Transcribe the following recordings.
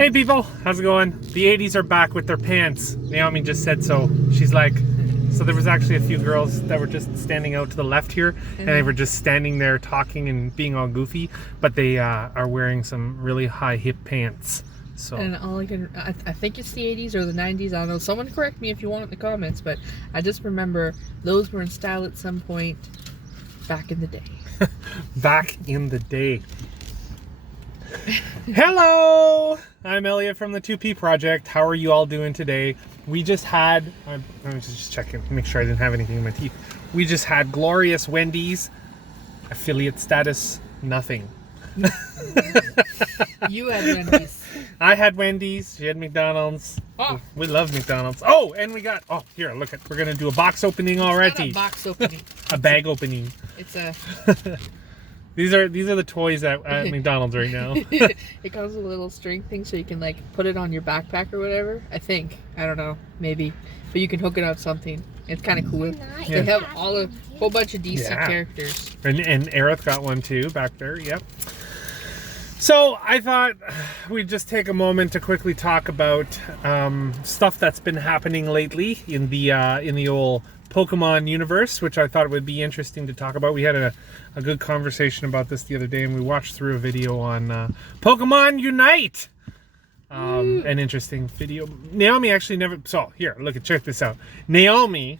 Hey people, how's it going? The 80s are back with their pants. Naomi just said so. She's like, so there was actually a few girls that were just standing out to the left here, and they were just standing there talking and being all goofy, but they are wearing some really high hip pants. So. And I think it's the 80s or the 90s, I don't know. Someone correct me if you want in the comments, but I just remember those were in style at some point back in the day. Back in the day. Hello! I'm Elliot from the 2P Project. How are you all doing today? We just had, I was just checking, make sure I didn't have anything in my teeth. We just had glorious Wendy's. Affiliate status, nothing. You had Wendy's. I had Wendy's. She had McDonald's. Oh. We love McDonald's. Oh, and we got, oh, here, look at, we're going to do a box opening already. It's not a box opening. A bag opening. It's a... These are the toys at McDonald's right now. It comes with a little string thing so you can like put it on your backpack or whatever. I think. I don't know. Maybe. But you can hook it on something. It's kind of cool. Yeah. They have a whole bunch of DC characters. And Aerith got one too back there. Yep. So I thought we'd just take a moment to quickly talk about stuff that's been happening lately in the old Pokemon universe, which I thought would be interesting to talk about. We had a good conversation about this the other day, and we watched through a video on Pokemon Unite. An interesting video. Naomi actually never... So, here, check this out. Naomi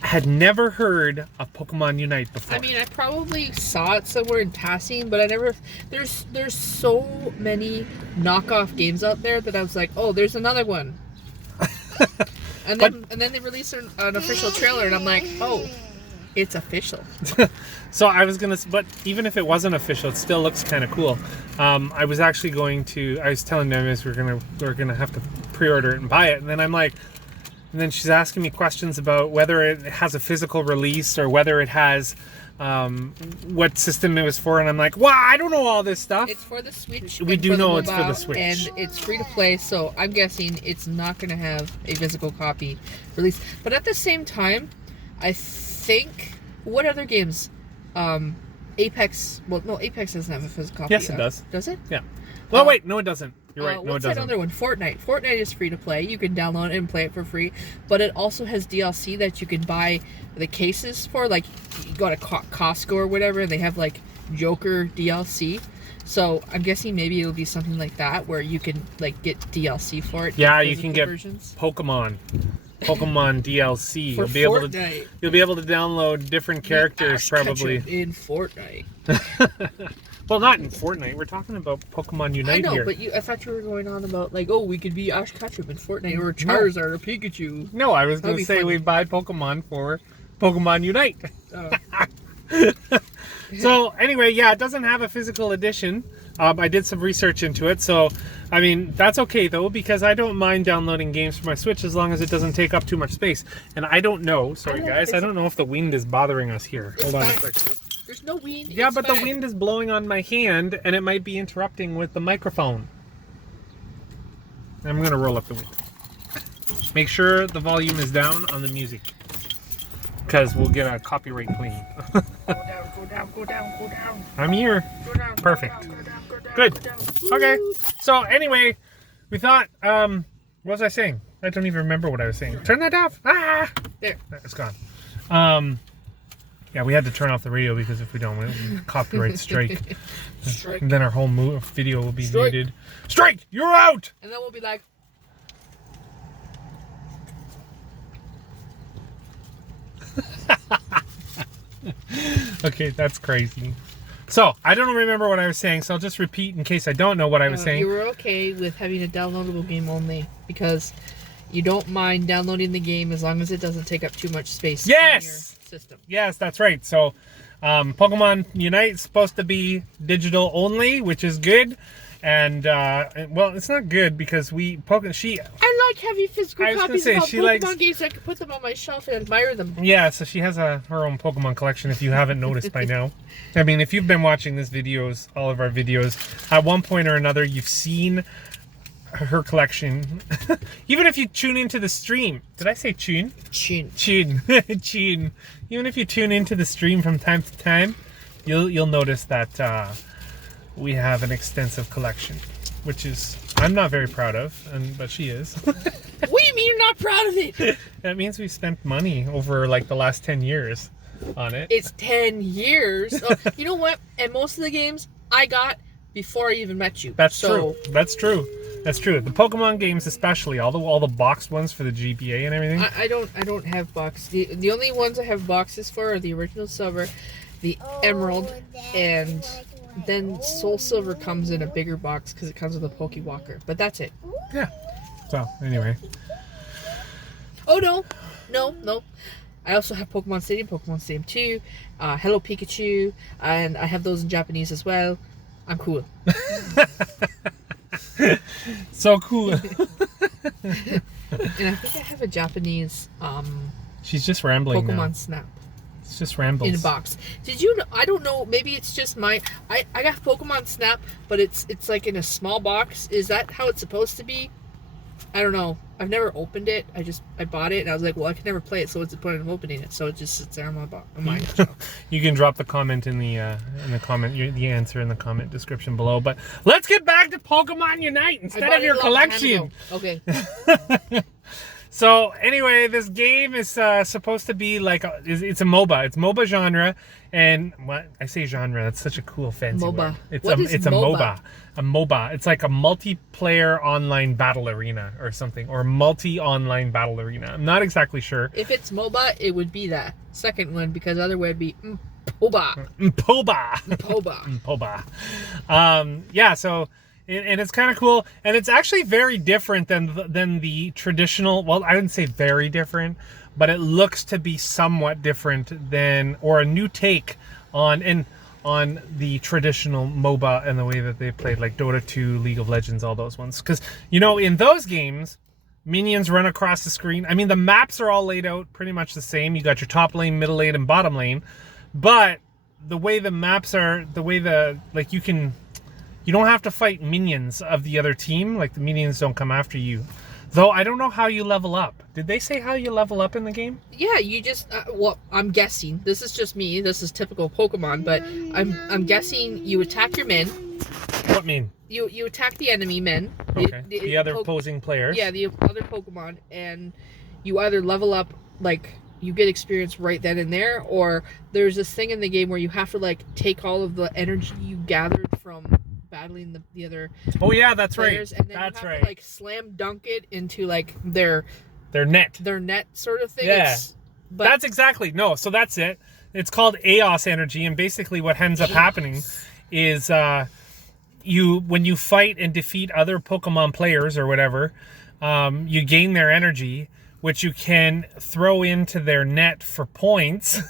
had never heard of Pokemon Unite before. I mean, I probably saw it somewhere in passing, but I never... There's so many knockoff games out there that I was like, oh, there's another one. And then they released an official trailer, and I'm like, oh, it's official. So I was gonna, but even if it wasn't official, it still looks kind of cool. I was actually going to. I was telling them we're gonna have to pre-order it and buy it, and then I'm like, and then she's asking me questions about whether it has a physical release or whether it has. What system it was for, and I'm like, wow, I don't know all this stuff. It's for the Switch. We do know it's for the Switch. And it's free to play, so I'm guessing it's not going to have a physical copy released. But at the same time, I think, what other games? Apex, well, no, Apex doesn't have a physical copy. Yes, it does. Does it? Yeah. Well, wait, no, it doesn't. You're right. No, what's it doesn't. that other one? Fortnite. Fortnite is free to play. You can download it and play it for free. But it also has DLC that you can buy the cases for. Like, you go to Costco or whatever, and they have, like, Joker DLC. So, I'm guessing maybe it'll be something like that, where you can, like, get DLC for it. Yeah, you can get versions. Pokemon DLC. For Fortnite. You'll be able to download different characters, probably. In Fortnite. Well, not in Fortnite. We're talking about Pokemon Unite here. I know, but I thought you were going on about, like, oh, we could be Ash Ketchum in Fortnite, or Charizard, or Pikachu. No, I was going to say we buy Pokemon for Pokemon Unite. Oh. So, anyway, yeah, it doesn't have a physical edition. I did some research into it, so, I mean, that's okay, though, because I don't mind downloading games for my Switch as long as it doesn't take up too much space. And I don't know, sorry guys, I don't know if the wind is bothering us here. Hold on a second. There's no wind. Yeah, but the wind is blowing on my hand, and it might be interrupting with the microphone. I'm going to roll up the wind. Make sure the volume is down on the music, because we'll get a copyright claim. Go down, go down, go down, go down. I'm here. Go down, perfect. Go down, go down, good. Go down. Okay. So anyway, we thought, what was I saying? I don't even remember what I was saying. Turn that off. Ah! There. It's gone. Yeah, we had to turn off the radio because if we don't, we'll copyright strike. Strike. And then our whole video will be muted. Strike! You're out! And then we'll be like... Okay, that's crazy. So, I don't remember what I was saying, so I'll just repeat in case I don't know what I was saying. You were okay with having a downloadable game only, because you don't mind downloading the game as long as it doesn't take up too much space in your system. Yes, that's right. So, Pokemon Unite is supposed to be digital only, which is good. And, well, it's not good because I like having physical copies of all Pokemon games. I can put them on my shelf and admire them. Yeah, so she has her own Pokemon collection, if you haven't noticed by now. I mean, if you've been watching all of our videos, at one point or another, you've seen her collection. Even if you tune into the stream. Did I say tune? Tune. Tune. Even if you tune into the stream from time to time, you'll notice that we have an extensive collection. which is I'm not very proud of, but she is. What do you mean you're not proud of it? That means we spent money over like the last 10 years on it. It's 10 years. Oh, you know what? And most of the games I got before I even met you. That's true. That's true. That's true. The Pokemon games, especially all the boxed ones for the GBA and everything. I don't have box. The only ones I have boxes for are the original Silver, the Emerald, and then Soul Silver comes in a bigger box because it comes with a Pokewalker. But that's it. Yeah. So anyway. Oh no. I also have Pokemon Stadium, Pokemon Stadium 2, Hello Pikachu, and I have those in Japanese as well. I'm cool. So cool. And I think I have a Japanese She's just rambling Pokemon now. Snap It's just rambles. in a box. Did you know? I don't know, maybe it's just I got Pokemon Snap, but it's like in a small box. Is that how it's supposed to be? I don't know. I've never opened it. I bought it and I was like, well, I can never play it, so what's the point of opening it? So it just sits there on my shelf. You can drop the comment in the the answer in the comment description below. But let's get back to Pokemon Unite instead of your collection. Okay. So anyway, this game is supposed to be like it's a MOBA. It's MOBA genre, and what I say genre, that's such a cool fancy MOBA. word. It's What a is it's a MOBA? MOBA. A MOBA. It's like a multiplayer online battle arena or something, or multi-online battle arena. I'm not exactly sure. If it's MOBA, it would be that second one because other way it'd be MOBA. MOBA. MOBA. MOBA. Yeah. So. And it's kind of cool, and it's actually very different than the traditional. Well, I wouldn't say very different, but it looks to be somewhat different than, or a new take on the traditional MOBA and the way that they played, like Dota 2, League of Legends, all those ones. Because in those games, minions run across the screen. I mean, the maps are all laid out pretty much the same. You got your top lane, middle lane, and bottom lane, but the way the maps are, you don't have to fight minions of the other team. Like, the minions don't come after you. Though, I don't know how you level up. Did they say how you level up in the game? Yeah, you just, well, I'm guessing. This is just me. This is typical Pokemon, but I'm guessing you attack your men. What mean? You attack the enemy men. Okay. The other opposing players. Yeah, the other Pokemon, and you either level up, like, you get experience right then and there, or there's this thing in the game where you have to, like, take all of the energy you gathered from battling the other that's players, right. and then That's you have right. to, like, slam dunk it into, like, their net sort of thing. Yeah. But that's exactly so that's it. It's called Aeos energy, and basically what ends up happening is when you fight and defeat other Pokemon players or whatever, you gain their energy, which you can throw into their net for points,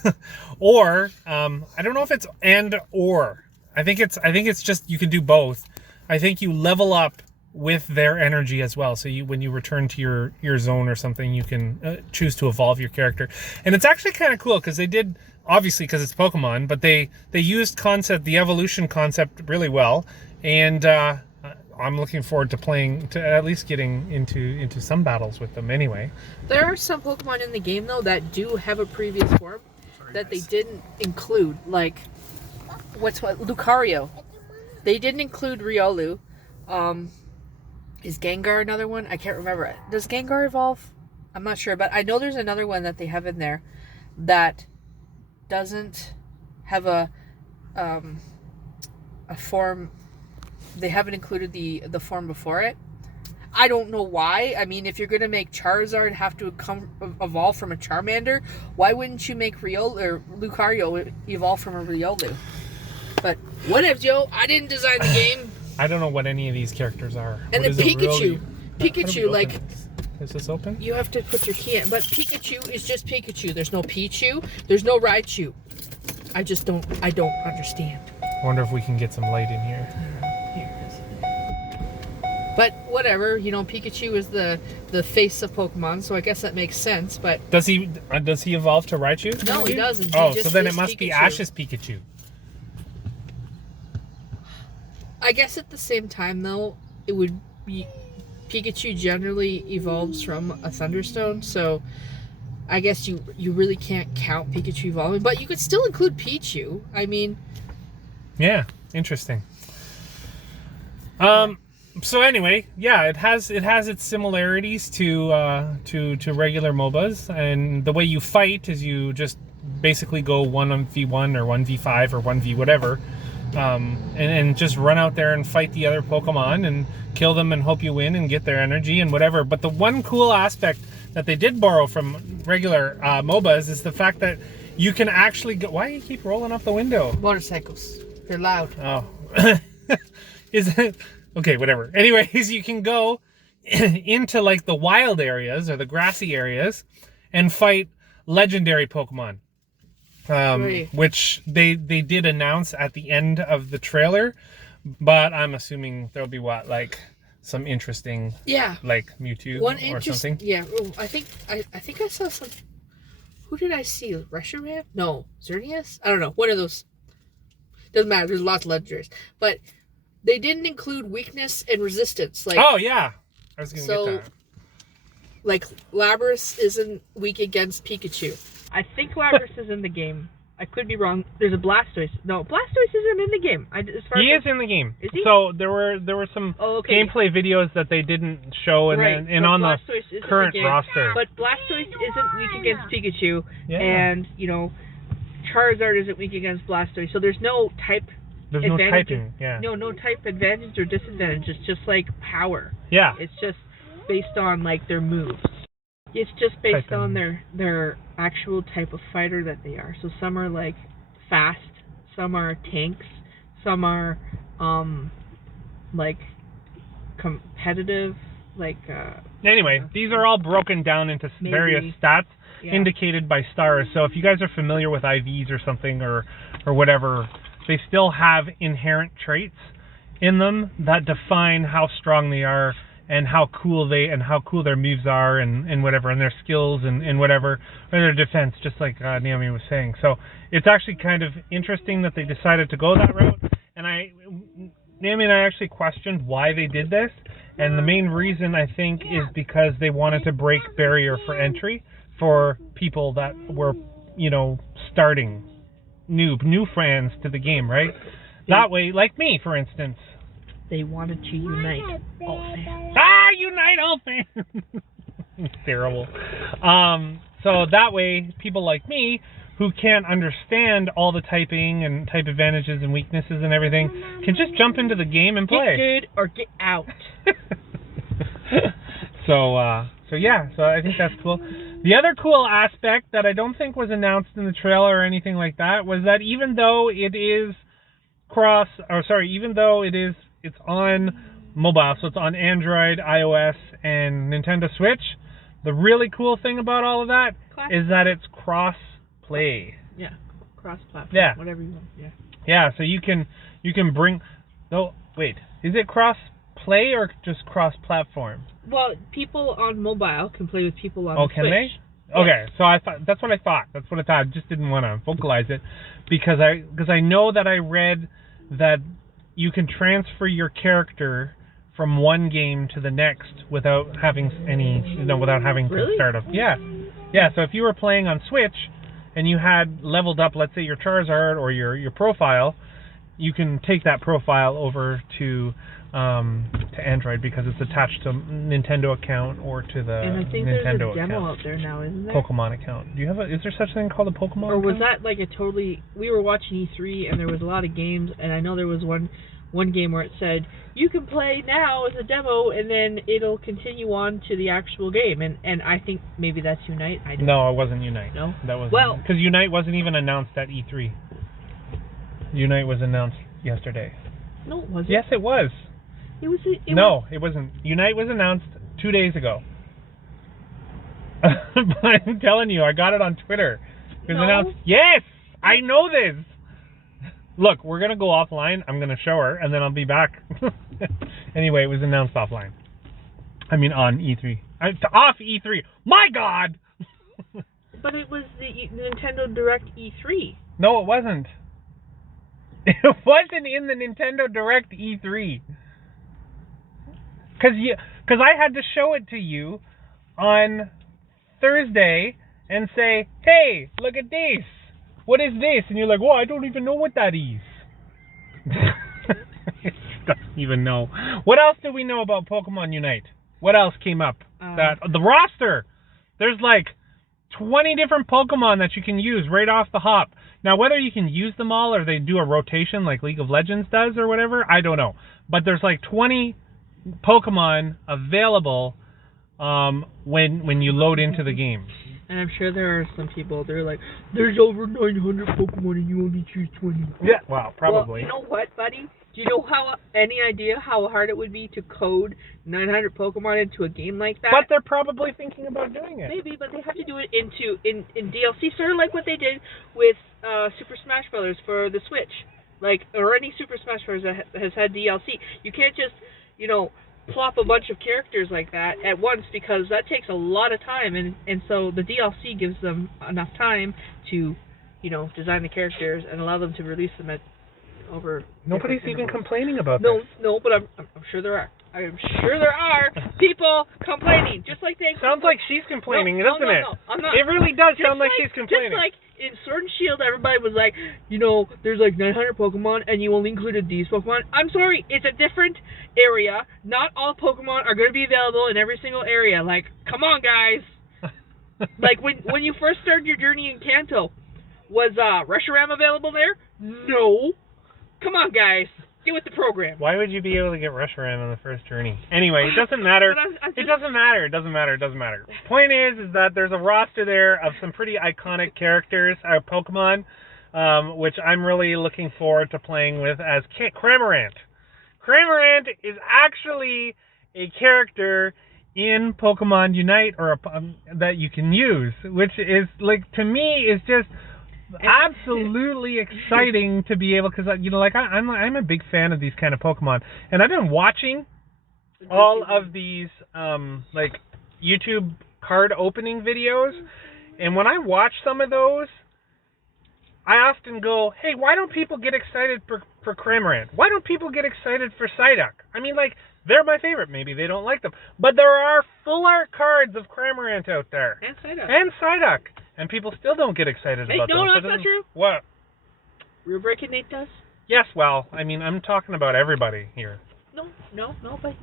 or I don't know if it's or. I think it's just you can do both. I think you level up with their energy as well. So when you return to your zone or something, you can choose to evolve your character, and it's actually kind of cool because they did, obviously because it's Pokemon, but they used the evolution concept really well, and I'm looking forward to at least getting into some battles with them anyway. There are some Pokemon in the game though that do have a previous form that they didn't include, like Lucario. They didn't include Riolu. Is Gengar another one? I can't remember. Does Gengar evolve? I'm not sure, but I know there's another one that they have in there that doesn't have a form. They haven't included the form before it. I don't know why. I mean, if you're gonna make Charizard have to evolve from a Charmander, why wouldn't you make Lucario evolve from a Riolu? But whatever, Joe. I didn't design the game. I don't know what any of these characters are. And what then is Pikachu. Pikachu, like, is this open? you have to put your key in. But Pikachu is just Pikachu. There's no Pichu. There's no Raichu. I don't understand. I wonder if we can get some light in here. But whatever, Pikachu is the face of Pokemon, so I guess that makes sense. But does he evolve to Raichu? no, he doesn't. Oh, He just so then is it must be Pikachu. Ash's Pikachu. I guess at the same time, though, it would be Pikachu generally evolves from a Thunderstone, so I guess you really can't count Pikachu evolving, but you could still include Pichu. I mean, yeah, interesting. So anyway, yeah, it has its similarities to regular MOBAs, and the way you fight is you just basically go 1v1 or 1v5 or 1v whatever, and just run out there and fight the other Pokemon and kill them and hope you win and get their energy and whatever. But the one cool aspect that they did borrow from regular MOBAs is the fact that you can actually go. Why do you keep rolling up the window? Motorcycles. They're loud. Oh. Is it? Okay, whatever. Anyways, you can go into like the wild areas or the grassy areas and fight legendary Pokemon. Which they did announce at the end of the trailer, but I'm assuming there'll be like some interesting, like Mewtwo or something. Yeah, I think I saw some. Who did I see? Reshiram? No, Xerneas? I don't know. One of those. Doesn't matter. There's lots of legendaries, but they didn't include weakness and resistance. Like, oh yeah, I was gonna get that. Like Lapras isn't weak against Pikachu. I think Lapras is in the game. I could be wrong. There's a Blastoise. No, Blastoise isn't in the game. He is in the game. Is he? So there were some gameplay videos that they didn't show, and so on the current roster. But Blastoise isn't weak against Pikachu, and Charizard isn't weak against Blastoise. So there's no type. There's no typing. Yeah. No type advantage or disadvantage. It's just like power. Yeah. It's just based on like their moves. It's just based on their actual type of fighter that they are. So some are like fast, some are tanks, some are like competitive, like anyway, these are all broken down into various stats indicated by stars. So if you guys are familiar with IVs or something or whatever, they still have inherent traits in them that define how strong they are and how cool their moves are and whatever, and their skills and whatever, or their defense, just like Naomi was saying. So it's actually kind of interesting that they decided to go that route. And Naomi and I actually questioned why they did this, and the main reason I think is because they wanted to break barrier for entry for people that were, starting new fans to the game, right? That way, like me, for instance. They wanted to unite all fans. Unite all fans! Terrible. So that way, people like me, who can't understand all the typing and type advantages and weaknesses and everything, can just jump into the game and play. Get good or get out. So I think that's cool. The other cool aspect that I don't think was announced in the trailer or anything like that was that even though it's on mobile, so it's on Android, iOS, and Nintendo Switch, the really cool thing about all of that is that it's cross-play. Yeah, cross-platform. Yeah. Whatever you want, yeah. Yeah, so you can bring... Oh, wait. Is it cross-play or just cross-platform? Well, people on mobile can play with people on Switch. Oh, can they? Yeah. Okay, so that's what I thought. I just didn't want to vocalize it because I know that I read that you can transfer your character from one game to the next without having to start up. Yeah. Yeah, so if you were playing on Switch and you had leveled up, let's say your Charizard or your profile, you can take that profile over to Android because it's attached to Nintendo account or to the and I think Nintendo there's a demo account. Out there now, isn't there? Pokemon account. Is there such a thing called a Pokemon Or was account? that like we were watching E3 and there was a lot of games, and I know there was one game where it said you can play now as a demo and then it'll continue on to the actual game, and I think maybe that's Unite. No, it wasn't Unite. No? That wasn't, because Unite wasn't even announced at E3. Unite was announced yesterday. No, it wasn't. Yes, it was. It wasn't. Unite was announced 2 days ago. But I'm telling you, I got it on Twitter. It was announced. Yes, I know this. Look, we're going to go offline. I'm going to show her, and then I'll be back. Anyway, it was announced offline. I mean, on E3. Off E3. My God! But it was the Nintendo Direct E3. No, it wasn't. It wasn't in the Nintendo Direct E3. Because I had to show it to you on Thursday and say, hey, look at this. What is this? And you're like, well, I don't even know what that is. doesn't even know. What else do we know about Pokemon Unite? What else came up? That the roster. There's like 20 different Pokemon that you can use right off the hop. Now, whether you can use them all or they do a rotation like League of Legends does or whatever, I don't know. But there's like 20 Pokemon available when you load into the game. And I'm sure there are some people, they're like, there's over 900 Pokemon and you only choose 20. Yeah, well, probably. Well, you know what, buddy? Do you know any idea how hard it would be to code 900 Pokemon into a game like that? But they're probably thinking about doing it. Maybe, but they have to do it in DLC, sort of like what they did with Super Smash Bros. For the Switch. Like, or any Super Smash Bros. That has had DLC. You can't just, plop a bunch of characters like that at once, because that takes a lot of time, and so the DLC gives them enough time to, design the characters and allow them to release them over. Nobody's even complaining about that. No, but I'm sure there are. I'm sure there are people complaining, just like they. Sounds like she's complaining, doesn't it? No, I'm not. It really does sound like she's complaining. Just like in Sword and Shield, everybody was like, there's like 900 Pokemon, and you only included these Pokemon. I'm sorry, it's a different area. Not all Pokemon are going to be available in every single area. Like, come on, guys. Like when you first started your journey in Kanto, was Reshiram available there? No. Come on, guys. Get with the program. Why would you be able to get Reshiram on the first journey? Anyway, it doesn't matter. It doesn't matter. Point is that there's a roster there of some pretty iconic characters, Pokemon, which I'm really looking forward to playing with as Cramorant. Cramorant is actually a character in Pokemon Unite that you can use, which is, like, to me, is just absolutely exciting to be able, because I'm a big fan of these kind of Pokemon, and I've been watching all of these like YouTube card opening videos, and when I watch some of those, I often go, hey, why don't people get excited for Cramorant? Why don't people get excited for Psyduck? I mean, like, they're my favorite. Maybe they don't like them, but there are full art cards of Cramorant out there. And Psyduck. And people still don't get excited about them. No, that's not true. What? Rule Breaking Nate does? Yes, well, I mean, I'm talking about everybody here. No, but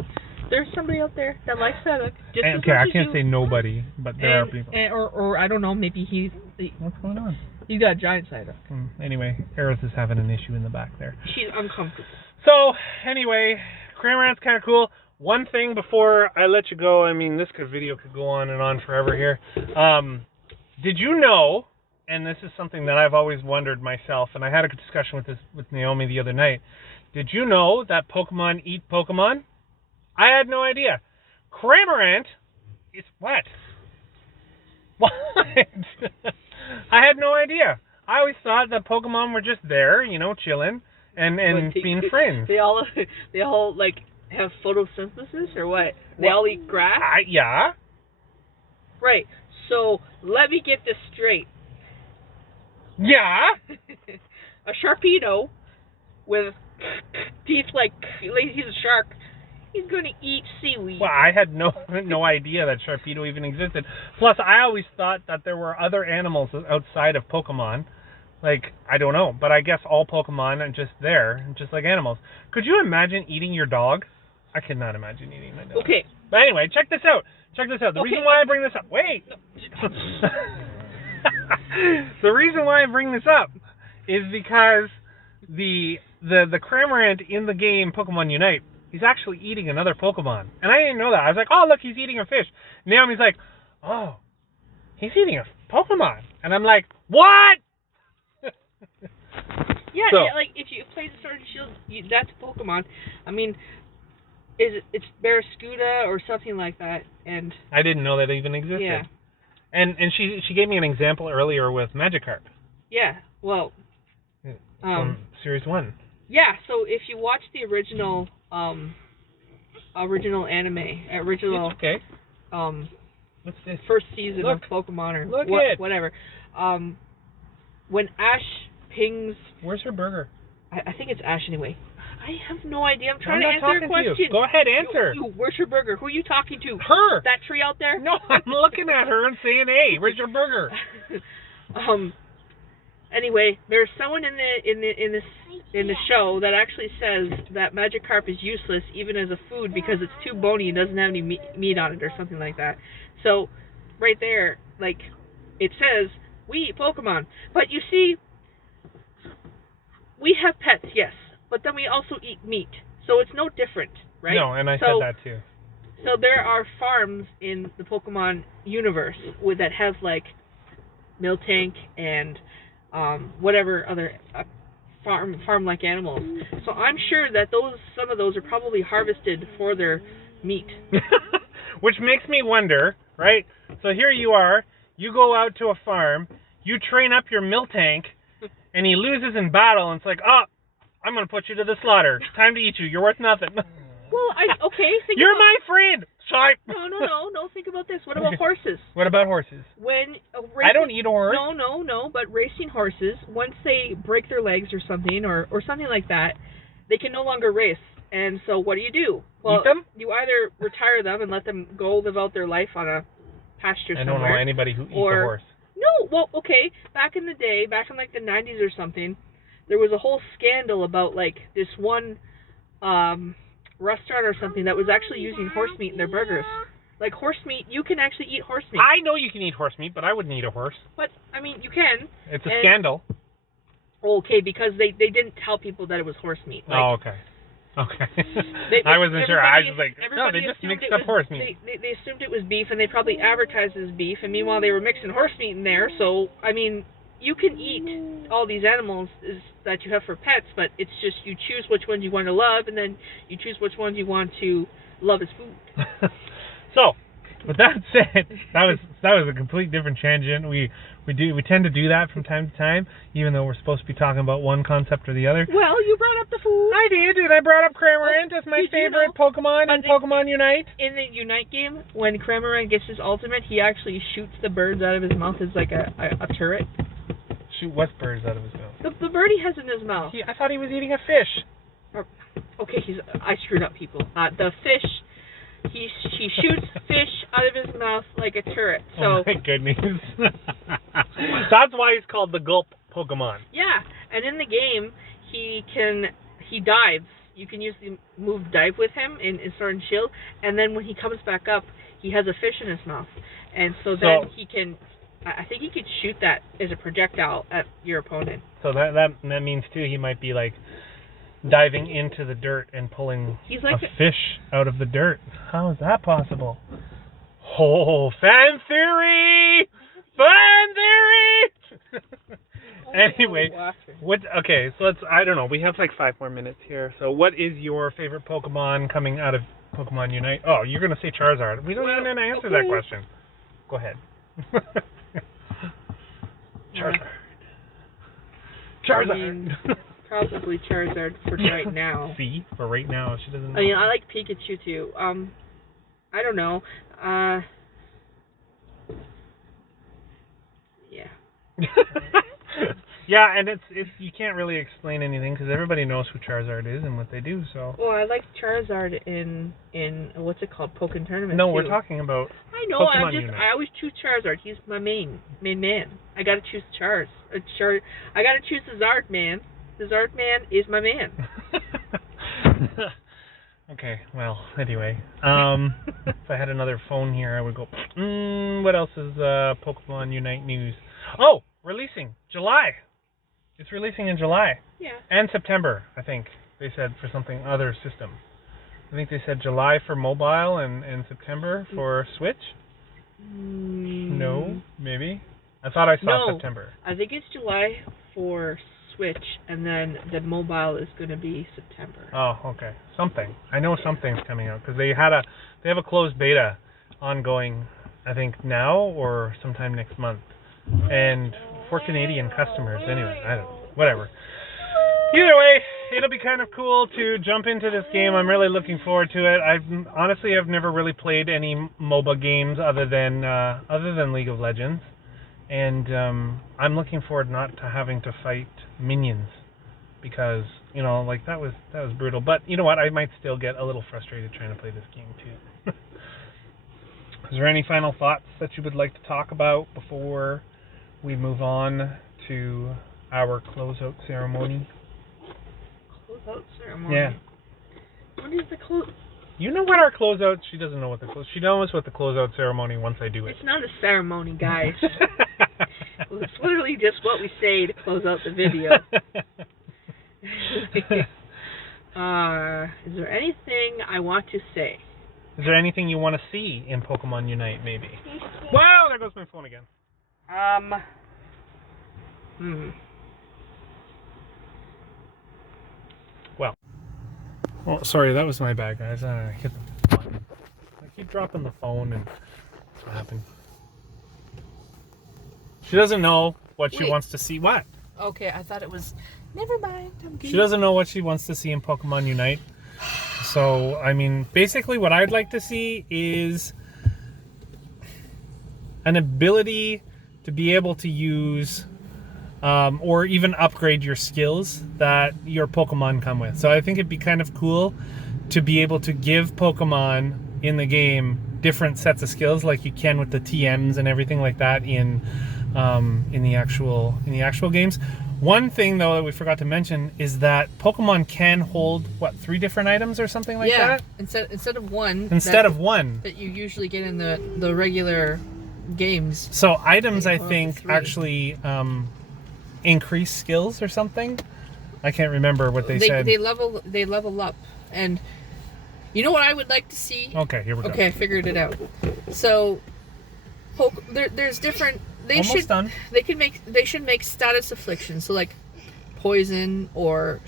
there's somebody out there that likes Psyduck. Okay, I can't say nobody, but there are people. Or I don't know, maybe what's going on? He's got a giant Psyduck. Anyway, Eris is having an issue in the back there. She's uncomfortable. So, anyway, Cramorant's kind of cool. One thing before I let you go, I mean, this video could go on and on forever here. Did you know, and this is something that I've always wondered myself, and I had a discussion with Naomi the other night. Did you know that Pokemon eat Pokemon? I had no idea. Cramorant is what? What? I had no idea. I always thought that Pokemon were just there, chilling and being friends. They all like have photosynthesis or what? They all eat grass? Yeah. Right. So, let me get this straight. Yeah? A Sharpedo with teeth like he's a shark, he's going to eat seaweed. Well, I had no idea that Sharpedo even existed. Plus, I always thought that there were other animals outside of Pokemon. Like, I don't know, but I guess all Pokemon are just there, just like animals. Could you imagine eating your dog? I could not imagine eating my dog. Okay. But anyway, check this out. The reason why I bring this up... Wait! The reason why I bring this up is because the Cramorant in the game Pokemon Unite, he's actually eating another Pokemon. And I didn't know that. I was like, oh, look, he's eating a fish. Naomi's like, oh, he's eating a Pokemon. And I'm like, what? Yeah, like, if you play the Sword and Shield, that's Pokemon. I mean... It's Barraskewda or something like that, and I didn't know that even existed. Yeah, and she gave me an example earlier with Magikarp. Yeah, well, from Series 1. Yeah, so if you watch the original anime, it's okay. What's this? First season of Pokemon or whatever. When Ash pings. Where's her burger? I think it's Ash anyway. I have no idea. I'm trying to answer a question. You. Go ahead, answer. Where's your burger? Who are you talking to? Her. That tree out there? No, I'm looking at her and saying, hey, where's your burger? Anyway, there's someone in the show that actually says that Magikarp is useless even as a food because it's too bony and doesn't have any meat on it or something like that. So, right there, like, it says, we eat Pokemon. But you see, we have pets, yes, but then we also eat meat. So it's no different, right? No, and I said that too. So there are farms in the Pokemon universe that have, like, Miltank and whatever other farm-like animals. So I'm sure that some of those are probably harvested for their meat. Which makes me wonder, right? So here you are, you go out to a farm, you train up your Miltank, and he loses in battle, and it's like, oh, I'm going to put you to the slaughter. It's time to eat you. You're worth nothing. Well, You're my friend. Sorry. No. Think about this. What about horses? What about horses? I don't eat a horse. No. But racing horses, once they break their legs or something, or something like that, they can no longer race. And so, what do? Well, eat them? You either retire them and let them go live out their life on a pasture somewhere. I don't know anybody who eats a horse. No. Well, okay. Back in the day, back in like the 90s or something, there was a whole scandal about like this one restaurant or something that was actually using horse meat in their burgers. Like horse meat, you can actually eat horse meat. I know you can eat horse meat, but I wouldn't eat a horse. But, I mean, you can. It's a scandal. Okay, because they didn't tell people that it was horse meat. Like, okay. I wasn't sure. I was like, no, they just mixed up horse meat. They assumed it was beef, and they probably advertised it as beef, and meanwhile they were mixing horse meat in there. So, I mean, you can eat all these animals that you have for pets, but it's just you choose which ones you want to love, and then you choose which ones you want to love as food. So, with that said, that was a complete different tangent. We tend to do that from time to time, even though we're supposed to be talking about one concept or the other. Well, you brought up the food. I did, and I brought up Cramorant as my favorite Pokemon in Pokemon Unite. In the Unite game, when Cramorant gets his ultimate, he actually shoots the birds out of his mouth as like a turret. Shoot what birds out of his mouth? The bird he has in his mouth. I thought he was eating a fish. Okay, I screwed up, people. The fish. He shoots fish out of his mouth like a turret. So, oh my goodness. That's why he's called the Gulp Pokemon. Yeah, and in the game, he dives. You can use the move dive with him in Sword and Shield, and then when he comes back up, he has a fish in his mouth. And so then he can, I think he could shoot that as a projectile at your opponent. So that means, too, he might be like diving into the dirt and pulling a fish out of the dirt. How is that possible? Oh, fan theory! Fan theory! Anyway, so I don't know, we have like 5 more minutes here. So what is your favorite Pokemon coming out of Pokemon Unite? Oh, you're going to say Charizard. We don't even answer that question. Go ahead. Charizard. I mean, probably Charizard for right now. See? For right now, she doesn't know. I mean, I like Pikachu too. I don't know. Yeah. Yeah, and it's you can't really explain anything because everybody knows who Charizard is and what they do. So. Well, I like Charizard in what's it called, Pokken Tournament. No, too. We're talking about. I know. Pokemon I always choose Charizard. He's my main man. I gotta choose I gotta choose the Zard man. The Zard man is my man. Okay, well, anyway. If I had another phone here, I would go, what else is Pokemon Unite news? Oh, releasing. July. It's releasing in July. Yeah. And September, I think, they said, for something other system. I think they said July for mobile and September for Switch? No, maybe? I thought I saw September. I think it's July for Switch, and then the mobile is going to be September. Oh, okay. Something. I know something's coming out because they have a closed beta ongoing, I think now or sometime next month, and for Canadian customers. Anyway, I don't know. Whatever. Either way, it'll be kind of cool to jump into this game. I'm really looking forward to it. I've never really played any MOBA games other than League of Legends. And I'm looking forward not to having to fight minions because, like that was brutal. But you know what? I might still get a little frustrated trying to play this game too. Is there any final thoughts that you would like to talk about before we move on to our closeout ceremony. Closeout ceremony? Yeah. What is the close? You know what our closeout... She doesn't know what the close... She knows what the closeout ceremony once I do it. It's not a ceremony, guys. It's literally just what we say to close out the video. Is there anything I want to say? Is there anything you want to see in Pokemon Unite, maybe? Wow, there goes my phone again. Well. Oh, sorry, that was my bad, guys. I hit the button. I keep dropping the phone, and that's what happened. She doesn't know what she wants to see. What? Okay, I thought it was... Never mind, I'm good. She doesn't know what she wants to see in Pokemon Unite. So, I mean, basically what I'd like to see is an ability to be able to use or even upgrade your skills that your Pokemon come with. So I think it'd be kind of cool to be able to give Pokemon in the game different sets of skills like you can with the TMs and everything like that in the actual games. One thing, though, that we forgot to mention is that Pokemon can hold, 3 different items or something like that? Yeah, instead of one. Instead of one. That you usually get in the regular games. So items, I think, actually increase skills or something. I can't remember what they said. They level up. And you know what I would like to see? Okay, here we go. Okay, I figured it out. So, there's different... They should make status afflictions, so like poison or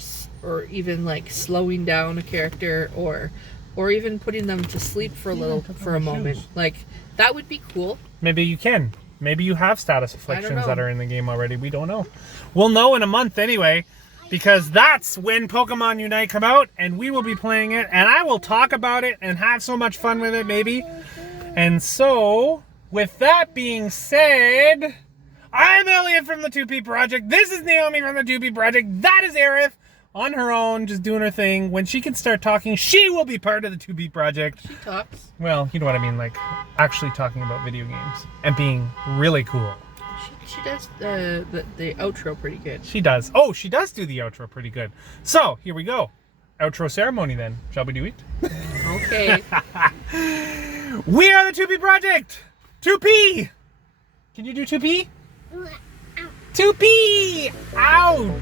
even like slowing down a character or even putting them to sleep for a moment. Like that would be cool. Maybe you can. Maybe you have status afflictions that are in the game already. We don't know. We'll know in a month anyway, because that's when Pokemon Unite come out, and we will be playing it, and I will talk about it and have so much fun with it, maybe. And so, with that being said, I'm Elliot from the 2P Project. This is Naomi from the 2P Project. That is Aerith on her own, just doing her thing. When she can start talking, she will be part of the 2P Project. She talks. Well, you know what I mean, like actually talking about video games and being really cool. She does the outro pretty good. She does. Oh, she does do the outro pretty good. So, here we go. Outro ceremony then. Shall we do it? Okay. We are the 2P Project! 2P! Can you do 2P? 2P! Ow!